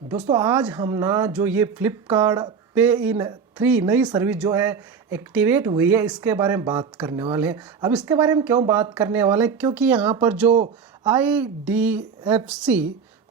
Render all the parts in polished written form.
दोस्तों आज हम ना जो ये फ्लिपकार्ट पे इन 3 नई सर्विस जो है एक्टिवेट हुई है इसके बारे में बात करने वाले हैं। अब इसके बारे में क्यों बात करने वाले हैं, क्योंकि यहाँ पर जो IDFC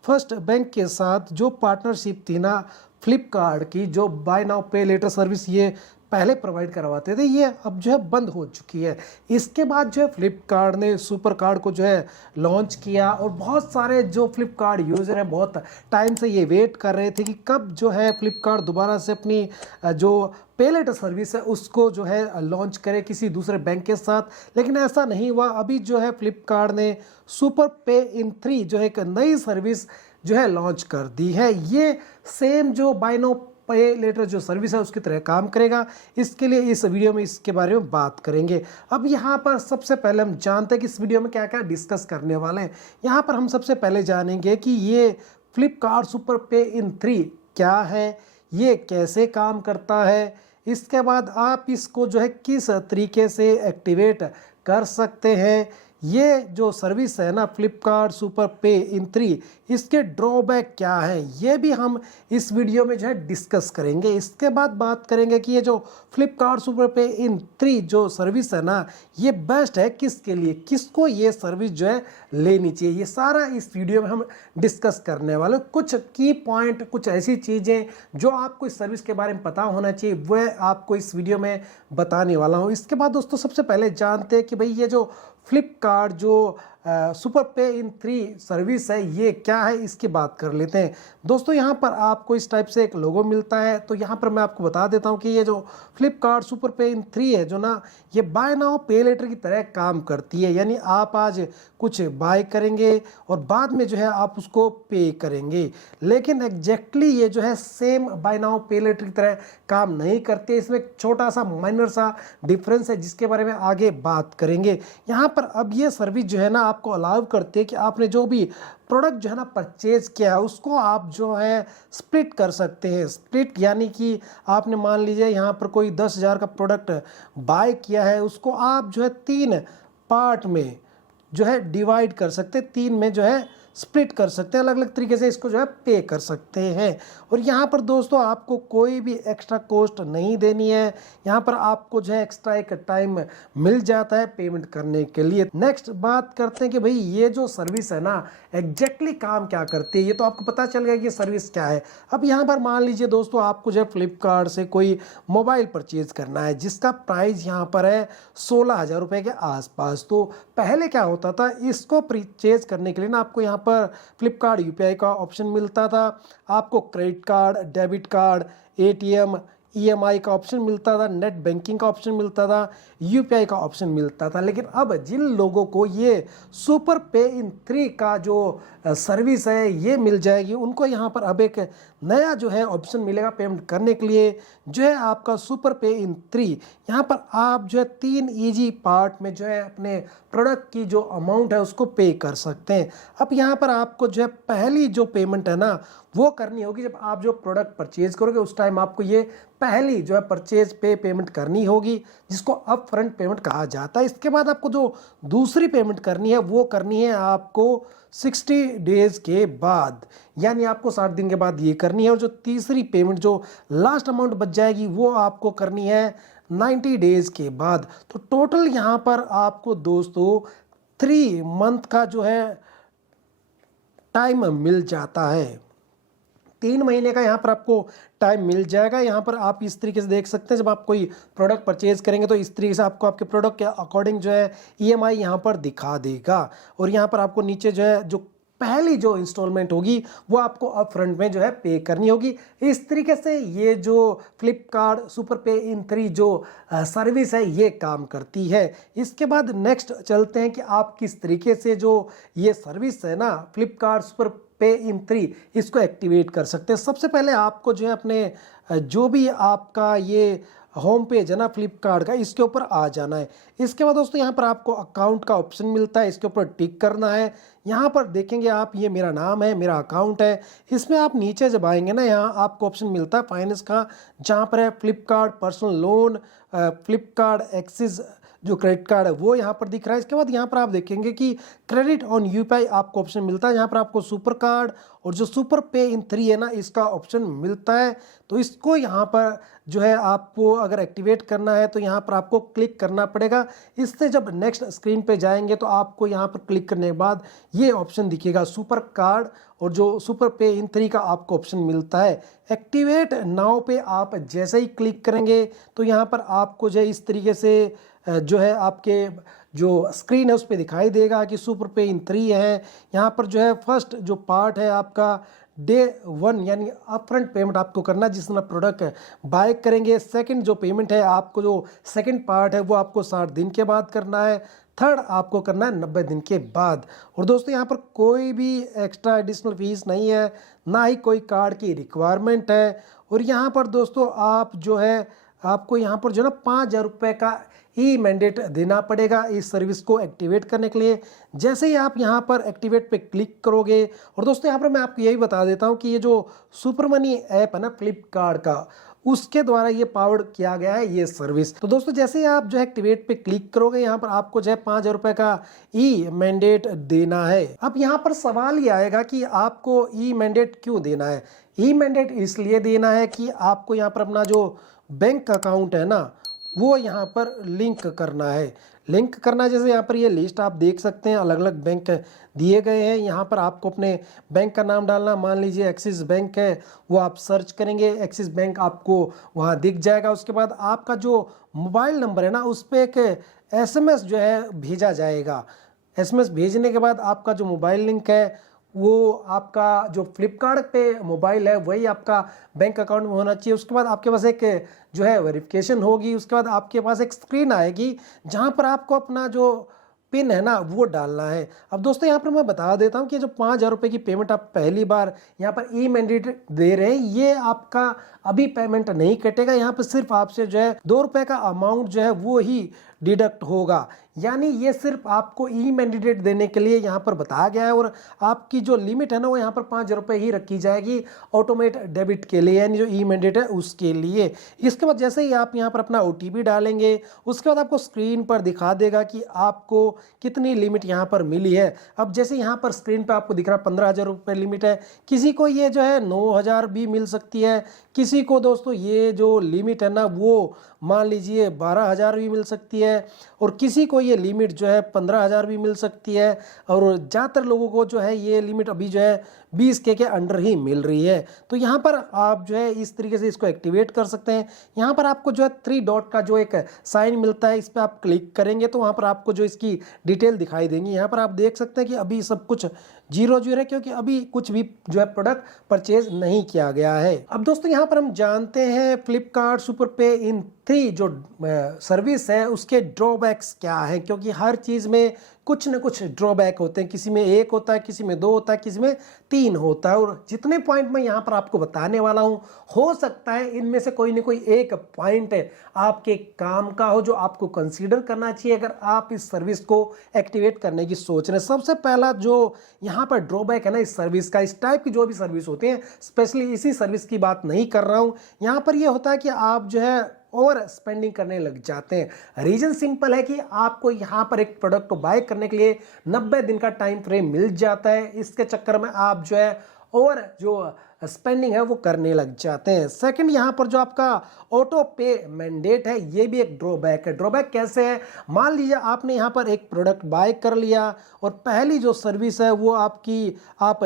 फर्स्ट बैंक के साथ जो पार्टनरशिप थी ना फ्लिपकार्ट की, जो बाय नाउ पे लेटर सर्विस ये पहले प्रोवाइड करवाते थे, ये अब जो है बंद हो चुकी है। इसके बाद जो है फ्लिपकार्ट ने सुपर कार्ड को जो है लॉन्च किया और बहुत सारे जो फ्लिपकार्ट यूज़र हैं बहुत टाइम से ये वेट कर रहे थे कि कब जो है फ्लिपकार्ट दोबारा से अपनी जो पे लेटर सर्विस है उसको जो है लॉन्च करे किसी दूसरे बैंक के साथ, लेकिन ऐसा नहीं हुआ। अभी जो है फ्लिपकार्ट ने सुपर पे इन 3 जो है एक नई सर्विस जो है लॉन्च कर दी है। ये सेम जो बाय नाउ पे लेटर जो सर्विस है उसकी तरह काम करेगा। इसके लिए इस वीडियो में इसके बारे में बात करेंगे। अब यहाँ पर सबसे पहले हम जानते हैं कि इस वीडियो में क्या क्या डिस्कस करने वाले हैं। यहाँ पर हम सबसे पहले जानेंगे कि ये फ्लिपकार्ट सुपर पे इन 3 क्या है, ये कैसे काम करता है, इसके बाद आप इसको जो है किस तरीके से एक्टिवेट कर सकते हैं। ये जो सर्विस है ना फ्लिपकार्ट सुपर पे इन 3, इसके ड्रॉबैक क्या हैं, ये भी हम इस वीडियो में जो है डिस्कस करेंगे। इसके बाद बात करेंगे कि ये जो फ्लिपकार्ट सुपर पे इन 3 जो सर्विस है ना ये बेस्ट है किसके लिए, किसको ये सर्विस जो है लेनी चाहिए, ये सारा इस वीडियो में हम डिस्कस करने वाले। कुछ की पॉइंट, कुछ ऐसी चीज़ें जो आपको इस सर्विस के बारे में पता होना चाहिए वह आपको इस वीडियो में बताने वाला हूँ। इसके बाद दोस्तों सबसे पहले जानते हैं कि भाई ये जो फ्लिपकार्ट जो सुपर पे इन 3 सर्विस है ये क्या है, इसकी बात कर लेते हैं। दोस्तों यहाँ पर आपको इस टाइप से एक लोगो मिलता है, तो यहाँ पर मैं आपको बता देता हूँ कि ये जो फ्लिपकार्ट सुपर पे इन 3 है जो ना ये बाय नाउ पे लेटर की तरह काम करती है। यानी आप आज कुछ बाय करेंगे और बाद में जो है आप उसको पे करेंगे, लेकिन एग्जैक्टली ये जो है सेम बाय नाउ पे लेटर की तरह काम नहीं करते। इसमें एक छोटा सा माइनर सा डिफरेंस है जिसके बारे में आगे बात करेंगे। यहाँ पर अब ये सर्विस जो है ना आपको अलाउ करती है कि आपने जो भी प्रोडक्ट जो है ना परचेज किया है उसको आप जो है स्प्लिट कर सकते हैं। स्प्लिट यानी कि आपने मान लीजिए यहाँ पर कोई 10,000 का प्रोडक्ट बाय किया है, उसको आप जो है 3 पार्ट में जो है डिवाइड कर सकते हैं, 3 में जो है स्प्लिट कर सकते हैं, अलग अलग तरीके से इसको जो है पे कर सकते हैं। और यहाँ पर दोस्तों आपको कोई भी एक्स्ट्रा कॉस्ट नहीं देनी है। यहाँ पर आपको जो है एक्स्ट्रा एक टाइम मिल जाता है पेमेंट करने के लिए। नेक्स्ट बात करते हैं कि भाई ये जो सर्विस है ना एग्जैक्टली काम क्या करती है, ये तो आपको पता चल गया कि ये सर्विस क्या है। अब यहाँ पर मान लीजिए दोस्तों आपको जो है फ्लिपकार्ट से कोई मोबाइल परचेज करना है जिसका प्राइस यहाँ पर है 16,000 रुपये के आसपास। तो पहले क्या होता था, इसको परचेज करने के लिए ना आपको यहाँ पर फ्लिपकार्ट UPI का ऑप्शन मिलता था, आपको credit card, debit card, ATM, EMI का ऑप्शन मिलता था, नेट बैंकिंग का ऑप्शन मिलता था, UPI का ऑप्शन मिलता था। लेकिन अब जिन लोगों को ये सुपर पे इन 3 का जो सर्विस है ये मिल जाएगी, उनको यहाँ पर अब एक नया जो है ऑप्शन मिलेगा पेमेंट करने के लिए, जो है आपका सुपर पे इन 3। यहाँ पर आप जो है 3 ईजी पार्ट में जो है अपने प्रोडक्ट की जो अमाउंट है उसको पे कर सकते हैं। अब यहाँ पर आपको जो है पहली जो पेमेंट है ना वो करनी होगी जब आप जो प्रोडक्ट परचेज करोगे, उस टाइम आपको ये पहली जो है परचेज पे पेमेंट करनी होगी जिसको अप फ्रंट पेमेंट कहा जाता है। इसके बाद आपको जो दूसरी पेमेंट करनी है वो करनी है आपको 60 डेज के बाद, यानी आपको 60 दिन के बाद ये करनी है। और जो तीसरी पेमेंट जो लास्ट अमाउंट बच जाएगी वो आपको करनी है 90 डेज के बाद। तो टोटल यहाँ पर आपको दोस्तों 3 मंथ का जो है टाइम मिल जाता है, 3 महीने का यहाँ पर आपको टाइम मिल जाएगा। यहाँ पर आप इस तरीके से देख सकते हैं, जब आप कोई प्रोडक्ट परचेज करेंगे तो इस तरीके से आपको आपके प्रोडक्ट के अकॉर्डिंग जो है EMI यहाँ पर दिखा देगा। और यहाँ पर आपको नीचे जो है जो पहली जो इंस्टॉलमेंट होगी वो आपको अप फ्रंट में जो है पे करनी होगी। इस तरीके से ये जो फ्लिपकार्ट सुपर पे इन 3 जो सर्विस है ये काम करती है। इसके बाद नेक्स्ट चलते हैं कि आप किस तरीके से जो ये सर्विस है ना फ्लिपकार्ट सुपर पे इन 3 इसको एक्टिवेट कर सकते हैं। सबसे पहले आपको जो है अपने जो भी आपका ये होम पेज है ना फ्लिपकार्ट का, इसके ऊपर आ जाना है। इसके बाद दोस्तों यहाँ पर आपको अकाउंट का ऑप्शन मिलता है, इसके ऊपर टिक करना है। यहाँ पर देखेंगे आप, ये मेरा नाम है, मेरा अकाउंट है। इसमें आप नीचे जब आएंगे ना यहाँ आपको ऑप्शन मिलता है फाइनेंस का, जहाँ पर है Flipkart personal loan, Flipkart axis जो क्रेडिट कार्ड है वो यहाँ पर दिख रहा है। इसके बाद यहाँ पर आप देखेंगे कि क्रेडिट ऑन यूपीआई आपको ऑप्शन मिलता है। यहाँ पर आपको सुपर कार्ड और जो सुपर पे इन 3 है ना, इसका ऑप्शन मिलता है। तो इसको यहाँ पर जो है आपको अगर एक्टिवेट करना है तो यहाँ पर आपको क्लिक करना पड़ेगा। इससे जब नेक्स्ट स्क्रीन पे जाएंगे तो आपको यहाँ पर क्लिक करने के बाद ये ऑप्शन दिखेगा सुपर कार्ड और जो सुपर पे इन 3 का आपको ऑप्शन मिलता है। एक्टिवेट नाउ पे आप जैसे ही क्लिक करेंगे तो यहाँ पर आपको जो है इस तरीके से जो है आपके जो स्क्रीन है उस पर दिखाई देगा कि सुपर पे इन 3 है। यहाँ पर जो है फर्स्ट जो पार्ट है आपका डे 1 यानी अपफ्रंट पेमेंट आपको करना जिसमें प्रोडक्ट बाय करेंगे। सेकंड जो पेमेंट है आपको जो सेकंड पार्ट है वो आपको 60 दिन के बाद करना है। थर्ड आपको करना है 90 दिन के बाद। और दोस्तों यहाँ पर कोई भी एक्स्ट्रा एडिशनल फीस नहीं है, ना ही कोई कार्ड की रिक्वायरमेंट है। और यहाँ पर दोस्तों आप जो है आपको यहाँ पर जो ना 5,000 रुपये का ई मैंडेट देना पड़ेगा इस सर्विस को एक्टिवेट करने के लिए। जैसे ही आप यहाँ पर एक्टिवेट पे क्लिक करोगे, और दोस्तों यहाँ पर मैं आपको यही बता देता हूँ कि ये जो सुपर मनी ऐप है ना फ्लिपकार्ट का, उसके द्वारा ये पावर्ड किया गया है ये सर्विस। तो दोस्तों जैसे ही आप जो है एक्टिवेट पे क्लिक करोगे यहाँ पर आपको जो है 5,000 रुपये का ई मैंडेट देना है। अब यहाँ पर सवाल ये आएगा कि आपको ई मैंडेट क्यों देना है। ई मैंडेट इसलिए देना है कि आपको यहाँ पर अपना जो बैंक अकाउंट है ना वो यहाँ पर लिंक करना है। लिंक करना जैसे यहाँ पर ये लिस्ट आप देख सकते हैं, अलग अलग बैंक दिए गए हैं। यहाँ पर आपको अपने बैंक का नाम डालना, मान लीजिए एक्सिस बैंक है, वो आप सर्च करेंगे एक्सिस बैंक आपको वहाँ दिख जाएगा। उसके बाद आपका जो मोबाइल नंबर है ना उस पर एक एसएमएस जो है भेजा जाएगा। एसएमएस भेजने के बाद आपका जो मोबाइल लिंक है वो आपका जो फ्लिपकार्ट पे मोबाइल है वही आपका बैंक अकाउंट में होना चाहिए। उसके बाद आपके पास एक जो है वेरिफिकेशन होगी। उसके बाद आपके पास एक स्क्रीन आएगी जहां पर आपको अपना जो पिन है ना वो डालना है। अब दोस्तों यहाँ पर मैं बता देता हूँ कि जो 5,000 रुपये की पेमेंट आप पहली बार यहाँ पर ई मैंडेट दे रहे हैं, ये आपका अभी पेमेंट नहीं कटेगा। यहाँ पर सिर्फ आपसे जो है 2 रुपये का अमाउंट जो है वो ही डिडक्ट होगा। यानी ये सिर्फ आपको ई मैंडेट देने के लिए यहाँ पर बताया गया है। और आपकी जो लिमिट है ना वो यहाँ पर 5,000 रुपये ही रखी जाएगी ऑटोमेट डेबिट के लिए, यानी जो ई मैंडेट है उसके लिए। इसके बाद जैसे ही आप यहाँ पर अपना OTP डालेंगे उसके बाद आपको स्क्रीन पर दिखा देगा कि आपको कितनी लिमिट यहाँ पर मिली है। अब जैसे यहाँ पर स्क्रीन पर आपको दिख रहा है 15,000 रुपये लिमिट है। किसी को ये जो है 9,000 भी मिल सकती है, किसी को दोस्तों ये जो लिमिट है ना वो मान लीजिए 12,000 भी मिल सकती है, और किसी को ये लिमिट जो है 15,000 भी मिल सकती है। और ज़्यादातर लोगों को जो है ये लिमिट अभी जो है 20K के अंडर ही मिल रही है। तो यहाँ पर आप जो है इस तरीके से इसको एक्टिवेट कर सकते हैं। यहाँ पर आपको जो है 3 डॉट का जो एक साइन मिलता है, इस पर आप क्लिक करेंगे तो वहाँ पर आपको जो इसकी डिटेल दिखाई देंगी। यहाँ पर आप देख सकते हैं कि अभी सब कुछ 0 है क्योंकि अभी कुछ भी जो है प्रोडक्ट परचेज नहीं किया गया है। अब दोस्तों यहाँ पर हम जानते हैं फ्लिपकार्ट सुपर पे इन 3 जो सर्विस है उसके ड्रॉबैक्स क्या है, क्योंकि हर चीज़ में कुछ न कुछ ड्रॉबैक होते हैं। किसी में 1 होता है, किसी में 2 होता है, किसी में 3 होता है। और जितने पॉइंट मैं यहाँ पर आपको बताने वाला हूँ हो सकता है इनमें से कोई न कोई एक पॉइंट है आपके काम का हो जो आपको कंसीडर करना चाहिए अगर आप इस सर्विस को एक्टिवेट करने की सोच रहे हैं। सबसे पहला जो यहाँ पर ड्रॉबैक है ना इस सर्विस का, इस टाइप की जो भी सर्विस होती हैं, स्पेशली इसी सर्विस की बात नहीं कर रहा हूँ, यहाँ पर ये होता है कि आप जो है ओवर स्पेंडिंग करने लग जाते हैं। रीजन सिंपल है कि आपको यहाँ पर एक प्रोडक्ट को बाय करने के लिए 90 दिन का टाइम फ्रेम मिल जाता है। इसके चक्कर में आप जो है और जो स्पेंडिंग है वो करने लग जाते हैं। सेकंड, यहाँ पर जो आपका ऑटो पे मैंडेट है ये भी एक ड्रॉबैक है। ड्रॉबैक कैसे है, मान लीजिए आपने यहाँ पर एक प्रोडक्ट बाय कर लिया और पहली जो सर्विस है वो आपकी आप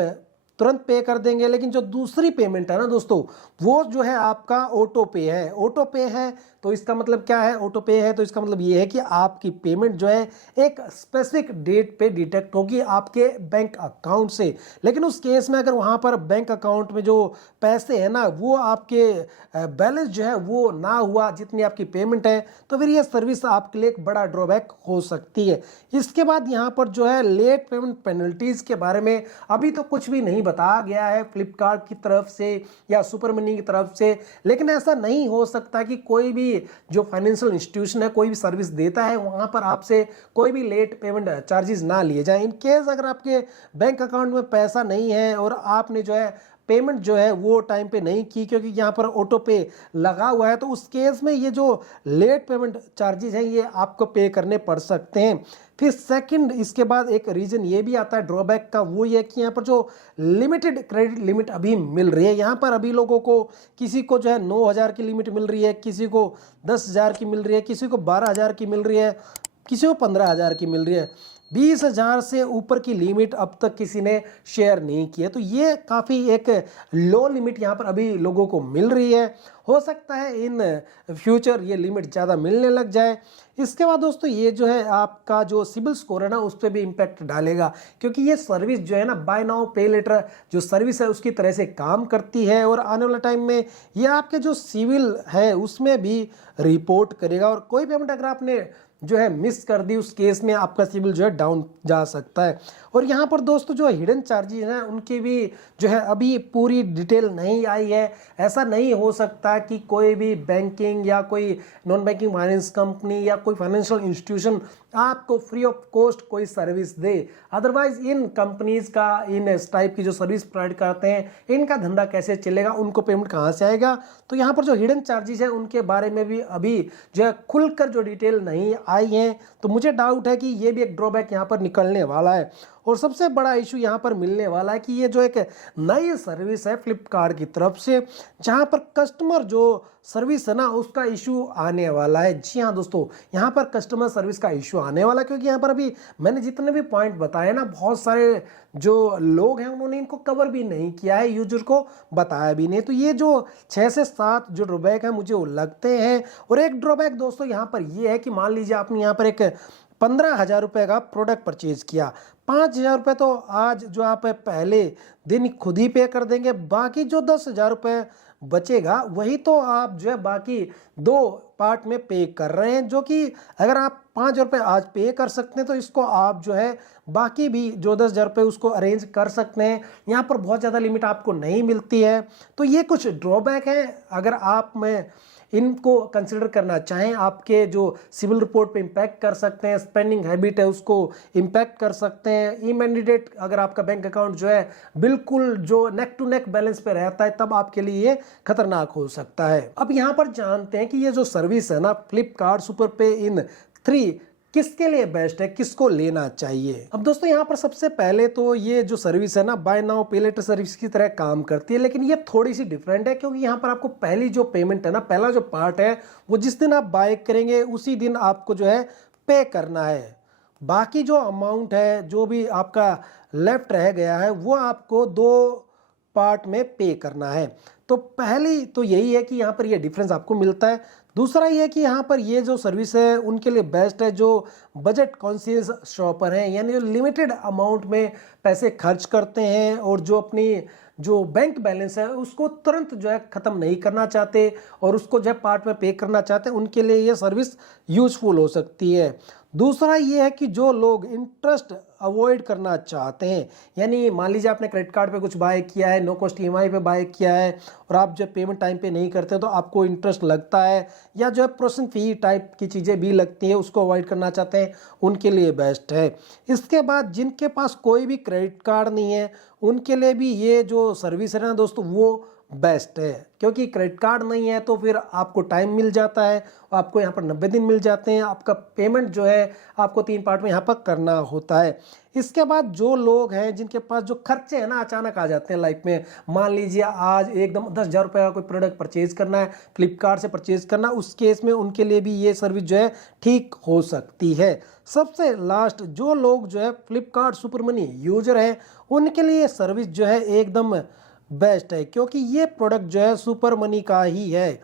तुरंत पे कर देंगे, लेकिन जो दूसरी पेमेंट है ना दोस्तों वो जो है आपका ऑटो पे है। ऑटो पे है तो इसका मतलब क्या है, ऑटो पे है तो इसका मतलब ये है कि आपकी पेमेंट जो है एक स्पेसिफिक डेट पे डिटेक्ट होगी आपके बैंक अकाउंट से। लेकिन उस केस में अगर वहाँ पर बैंक अकाउंट में जो पैसे है ना वो आपके बैलेंस जो है वो ना हुआ जितनी आपकी पेमेंट है, तो फिर ये सर्विस आपके लिए एक बड़ा ड्रॉबैक हो सकती है। इसके बाद यहाँ पर जो है लेट पेमेंट पेनल्टीज़ के बारे में अभी तो कुछ भी नहीं बताया गया है फ्लिपकार्ट की तरफ से या सुपर मनी की तरफ से, लेकिन ऐसा नहीं हो सकता कि कोई भी जो फाइनेंशियल इंस्टीट्यूशन है कोई भी सर्विस देता है वहां पर आपसे कोई भी लेट पेमेंट चार्जेस ना लिए जाए। इन केस अगर आपके बैंक अकाउंट में पैसा नहीं है और आपने जो है पेमेंट जो है वो टाइम पे नहीं की, क्योंकि यहाँ पर ऑटो पे लगा हुआ है, तो उस केस में ये जो लेट पेमेंट चार्जेस हैं ये आपको पे करने पड़ सकते हैं। फिर सेकंड इसके बाद एक रीज़न ये भी आता है ड्रॉबैक का, वो ये कि यहाँ पर जो लिमिटेड क्रेडिट लिमिट अभी मिल रही है, यहाँ पर अभी लोगों को किसी को जो है 9,000 की लिमिट मिल रही है, किसी को 10,000 की मिल रही है, किसी को 12,000 की मिल रही है, किसी को 15,000 की मिल रही है। 20,000 से ऊपर की लिमिट अब तक किसी ने शेयर नहीं की है, तो ये काफ़ी एक लो लिमिट यहाँ पर अभी लोगों को मिल रही है। हो सकता है इन फ्यूचर ये लिमिट ज़्यादा मिलने लग जाए। इसके बाद दोस्तों ये जो है आपका जो सिबिल स्कोर है ना उस पर भी इम्पैक्ट डालेगा, क्योंकि ये सर्विस जो है ना बाय नाउ पे लेटर जो सर्विस है उसकी तरह से काम करती है, और आने वाले टाइम में ये आपके जो सिविल है उसमें भी रिपोर्ट करेगा, और कोई पेमेंट अगर आपने जो है मिस कर दी उस केस में आपका सिविल जो है डाउन जा सकता है। और यहाँ पर दोस्तों जो हिडन चार्जेस हैं उनकी भी जो है अभी पूरी डिटेल नहीं आई है। ऐसा नहीं हो सकता कि कोई भी बैंकिंग या कोई नॉन बैंकिंग फाइनेंस कंपनी या कोई फाइनेंशियल इंस्टीट्यूशन आपको फ्री ऑफ कॉस्ट कोई service they. Otherwise in companies का इन इस टाइप की जो सर्विस प्रोवाइड करते हैं इनका धंधा कैसे चलेगा, उनको पेमेंट कहाँ से आएगा। तो यहाँ पर जो हिडन चार्जेस है उनके बारे में भी अभी जो है खुलकर जो डिटेल नहीं आई है, तो मुझे डाउट है कि ये भी एक ड्रॉबैक यहाँ पर निकलने वाला है। और सबसे बड़ा इशू यहाँ पर मिलने वाला है कि ये जो एक नई सर्विस है फ्लिपकार्ट की तरफ से, जहाँ पर कस्टमर जो सर्विस है ना उसका इशू आने वाला है। जी हाँ दोस्तों, यहाँ पर कस्टमर सर्विस का इशू आने वाला है, क्योंकि यहाँ पर अभी मैंने जितने भी पॉइंट बताए ना बहुत सारे जो लोग हैं उन्होंने इनको कवर भी नहीं किया है, यूजर को बताया भी नहीं। तो ये जो 6 से 7 जो ड्रॉबैक है मुझे वो लगते हैं। और एक ड्रॉबैक दोस्तों यहाँ पर ये है कि मान लीजिए आपने यहाँ पर एक 15,000 रुपये का प्रोडक्ट परचेज किया, 5,000 रुपये तो आज जो आप पहले दिन खुद ही पे कर देंगे, बाकी जो 10,000 रुपये बचेगा वही तो आप जो है बाकी 2 पार्ट में पे कर रहे हैं, जो कि अगर आप 5,000 रुपये आज पे कर सकते हैं तो इसको आप जो है बाकी भी जो 10,000 रुपये उसको अरेंज कर सकते हैं। यहाँ पर बहुत ज़्यादा लिमिट आपको नहीं मिलती है। तो ये कुछ ड्रॉबैक है, अगर आप में इनको कंसिडर करना चाहें आपके जो सिविल रिपोर्ट पे इम्पैक्ट कर सकते हैं, स्पेंडिंग हैबिट है उसको इम्पैक्ट कर सकते हैं, इमीडिएट अगर आपका बैंक अकाउंट जो है बिल्कुल जो नेक टू नेक बैलेंस पे रहता है तब आपके लिए ये खतरनाक हो सकता है। अब यहाँ पर जानते हैं कि ये जो सर्विस है ना फ्लिपकार्ट सुपर पे इन 3 किसके लिए बेस्ट है, किसको लेना चाहिए। अब दोस्तों यहाँ पर सबसे पहले तो ये जो सर्विस है ना बाय नाउ पे लेटर सर्विस की तरह काम करती है, लेकिन ये थोड़ी सी डिफरेंट है, क्योंकि यहाँ पर आपको पहली जो पेमेंट है ना, पहला जो पार्ट है वो जिस दिन आप बाय करेंगे उसी दिन आपको जो है पे करना है। बाकी जो अमाउंट है जो भी आपका लेफ्ट रह गया है वो आपको 2 पार्ट में पे करना है। तो पहली तो यही है कि यहाँ पर ये डिफरेंस आपको मिलता है। दूसरा ये है कि यहाँ पर ये जो सर्विस है उनके लिए बेस्ट है जो बजट कॉन्शियस शॉपर हैं, यानी जो लिमिटेड अमाउंट में पैसे खर्च करते हैं और जो अपनी जो बैंक बैलेंस है उसको तुरंत जो है ख़त्म नहीं करना चाहते और उसको जो है पार्ट में पे करना चाहते हैं, उनके लिए ये सर्विस यूजफुल हो सकती है। दूसरा ये है कि जो लोग इंटरेस्ट अवॉइड करना चाहते हैं, यानी मान लीजिए आपने क्रेडिट कार्ड पे कुछ बाय किया है, नो कॉस्ट ईएमआई पे बाय किया है और आप जब पेमेंट टाइम पे नहीं करते तो आपको इंटरेस्ट लगता है या जो है प्रोसेसिंग फी टाइप की चीज़ें भी लगती है, उसको अवॉइड करना चाहते हैं, उनके लिए बेस्ट है। इसके बाद जिनके पास कोई भी क्रेडिट कार्ड नहीं है उनके लिए भी ये जो सर्विस है ना दोस्तों वो बेस्ट है, क्योंकि क्रेडिट कार्ड नहीं है तो फिर आपको टाइम मिल जाता है, आपको यहाँ पर 90 दिन मिल जाते हैं, आपका पेमेंट जो है आपको 3 पार्ट में यहाँ पर करना होता है। इसके बाद जो लोग हैं जिनके पास जो खर्चे हैं ना अचानक आ जाते हैं लाइफ में, मान लीजिए आज एकदम 10,000 रुपये का कोई प्रोडक्ट परचेज करना है, फ्लिपकार्ट से परचेज करना, उस केस में उनके लिए भी ये सर्विस जो है ठीक हो सकती है। सबसे लास्ट जो लोग जो है फ्लिपकार्ट सुपर मनी यूजर हैं उनके लिए सर्विस जो है एकदम बेस्ट है, क्योंकि ये प्रोडक्ट जो है सुपर मनी का ही है।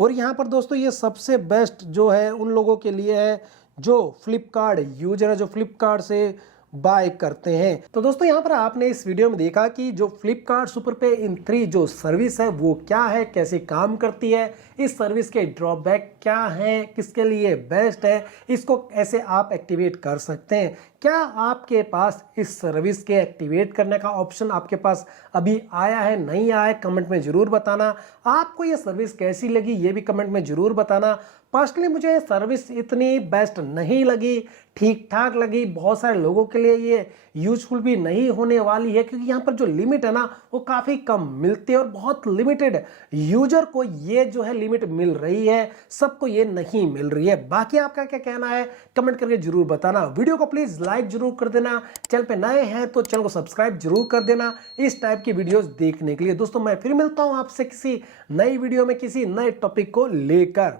और यहाँ पर दोस्तों ये सबसे बेस्ट जो है उन लोगों के लिए है जो फ्लिपकार्ट यूजर है, जो फ्लिपकार्ट से बाय करते हैं। तो दोस्तों यहाँ पर आपने इस वीडियो में देखा कि जो फ्लिपकार्ट सुपर पे इन 3 जो सर्विस है वो क्या है, कैसे काम करती है, इस सर्विस के ड्रॉबैक क्या हैं, किसके लिए बेस्ट है, इसको कैसे आप एक्टिवेट कर सकते हैं। क्या आपके पास इस सर्विस के एक्टिवेट करने का ऑप्शन आपके पास अभी आया है, नहीं आया है, कमेंट में ज़रूर बताना। आपको ये सर्विस कैसी लगी ये भी कमेंट में ज़रूर बताना। पर्सनली मुझे सर्विस इतनी बेस्ट नहीं लगी, ठीक ठाक लगी। बहुत सारे लोगों के लिए ये यूजफुल भी नहीं होने वाली है, क्योंकि यहाँ पर जो लिमिट है ना वो काफ़ी कम मिलती है और बहुत लिमिटेड यूजर को ये जो है लिमिट मिल रही है, सबको ये नहीं मिल रही है। बाकी आपका क्या कहना है कमेंट करके जरूर बताना। वीडियो को प्लीज़ लाइक जरूर कर देना, चैनल पे नए हैं तो चैनल को सब्सक्राइब जरूर कर देना इस टाइप की वीडियोस देखने के लिए। दोस्तों मैं फिर मिलता हूँ आपसे किसी नई वीडियो में किसी नए टॉपिक को लेकर।